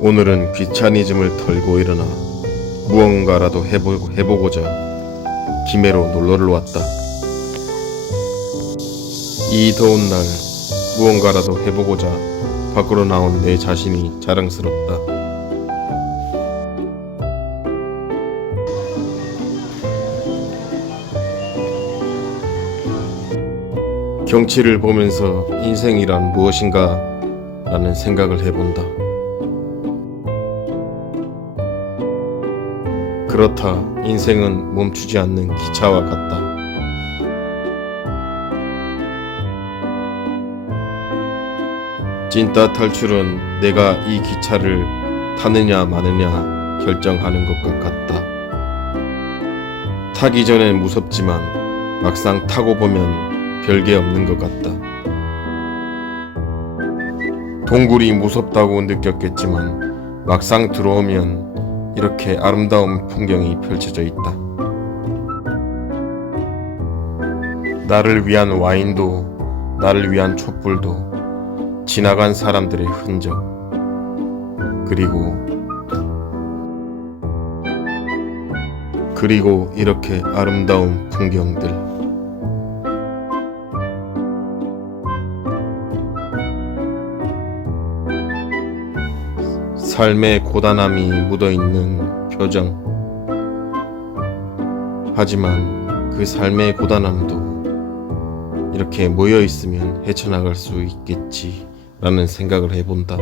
오늘은 귀차니즘을 털고 일어나 무언가라도 해보, 해보고자 김해로 놀러를 왔다. 이 더운 날 무언가라도 해보고자 밖으로 나온 내 자신이 자랑스럽다. 경치를 보면서 인생이란 무엇인가 라는 생각을 해본다. 그렇다. 인생은 멈추지 않는 기차와 같다. 찐따 탈출은 내가 이 기차를 타느냐 마느냐 결정하는 것과 같다. 타기 전엔 무섭지만 막상 타고 보면 별게 없는 것 같다. 동굴이 무섭다고 느꼈겠지만 막상 들어오면 이렇게 아름다운 풍경이 펼쳐져 있다. 나를 위한 와인도, 나를 위한 촛불도, 지나간 사람들의 흔적, 그리고, 그리고 이렇게 아름다운 풍경들. 삶의 고단함이 묻어 있는 표정. 하지만 그 삶의 고단함도 이렇게 모여 있으면 헤쳐나갈 수 있겠지라는 생각을 해본다.